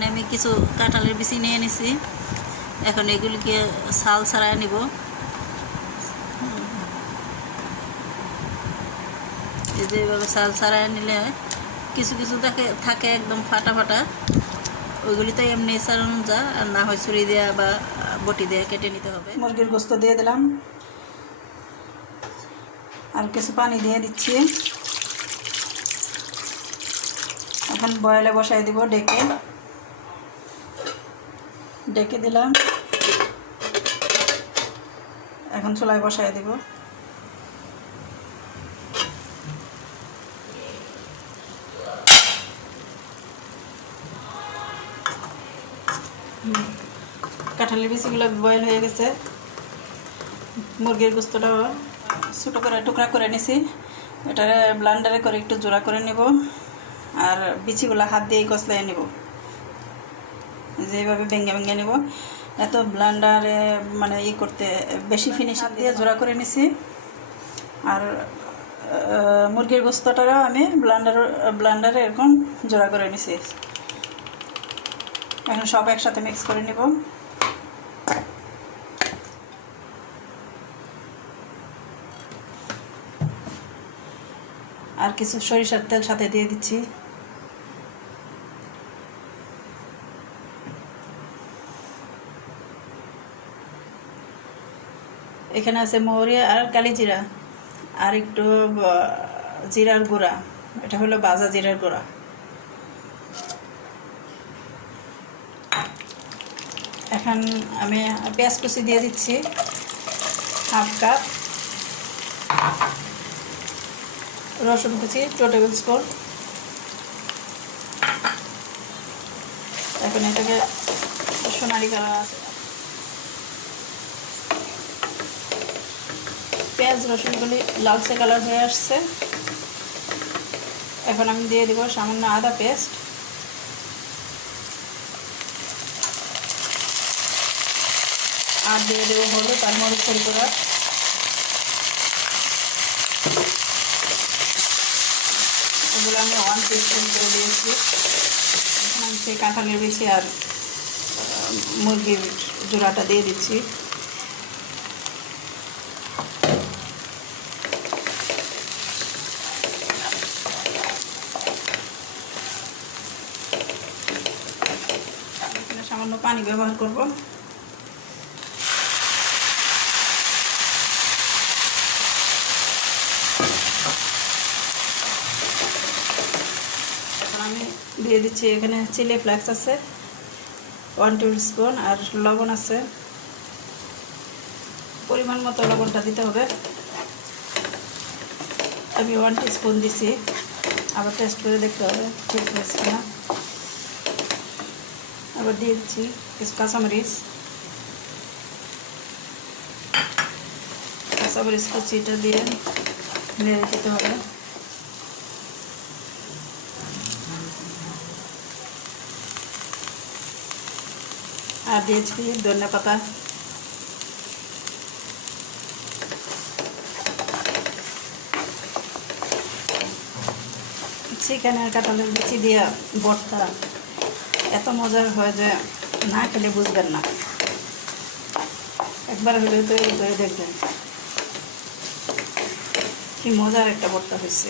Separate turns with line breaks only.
এখানে আমি কিছু কাঁঠালের বিচি নিয়ে নিছি। এখন এগুলিকে ছাল ছাড়াই নিব। এই ছাল ছাড়াই নিলে কিছু কিছু থাকে থাকে একদম ফাটা ফাটা। ওইগুলি তো এমনি ছাড়ানো যা আর না হয় ছুরি দেওয়া বা বটি দিয়ে কেটে নিতে হবে। মুরগির গোস্ত দিয়ে দিলাম। আর কিছু পানি দিয়ে দিচ্ছি। এখন বয়েলে বসাই দিব ডেকে। ডেকে দিলাম। এখন চুলায় বসাই দিব। কাঁঠালের বিচিগুলো বয়েল হয়ে গেছে। মুরগির গোস্তটাও ছোটো করে, টুকরা করে নিছি। এটা ব্লান্ডারে করে একটু জোড়া করে নিব। আর বিচিগুলো হাত দিয়ে কষলাই নিব। যেভাবে ভেঙে ভেঙে নিব। এত ব্লান্ডারে মানে ই করতে, বেশি ফিনিশ দিয়ে জোড়া করে নিছি। আর মুরগির গোস্তটারও আমি ব্লান্ডার ব্লান্ডারে এরকম জোড়া করে নিছি। এখন সব একসাথে মিক্স করে নিব। আর কিছু সরিষার তেল সাথে দিয়ে দিচ্ছি। এখানে আছে মৌরি আর কালি জিরা। আর একটু জিরার গুঁড়া। এটা হলো বাজা জিরার গুঁড়া। এখন আমি পেঁয়াজ কুচি দিয়ে দিচ্ছি। Half cup. রসুন কুচি টু টেবিল স্পুন এখন এটাকে সোনালি কালার আছে। পেঁয়াজ, রসুনগুলি লালচে কালার হয়ে আসছে। এখন আমি দিয়ে দেবো সামান্য আদা পেস্ট। আর দিয়ে দেবো হলুদ আর মরিচের গুঁড়া আমি ওয়ান টিস্পুন করে দিয়েছি। এখন আমি সেই কাঁঠালের বেশি আর মুরগির জোড়াটা দিয়ে দিচ্ছি এখানে সামান্য পানি ব্যবহার করব। আমি দিয়ে দিচ্ছি, এখানে চিলি ফ্লেক্স আছে ওয়ান টেবিল স্পুন আর লবণ আছে। পরিমাণ মতো লবণটা দিতে হবে। আমি ওয়ান স্পুন দিছি, আবার টেস্ট করে দেখতে হবে ঠিক হয়েছে কিনা। আবার দিয়ে দিচ্ছি কাঁচামরিচ। কাঁচামরিচ কুচিটা দিয়ে নেড়ে দিতে হবে। আর দিয়েছি ধনে পাতা। চিকেন আর কাঁঠালের বিচি দিয়ে ভর্তা। এত মজার হয় যে না খেলে বুঝবেন না। একবার হলে তৈরি করে দেখবেন। কি মজার একটা ভর্তা হয়েছে।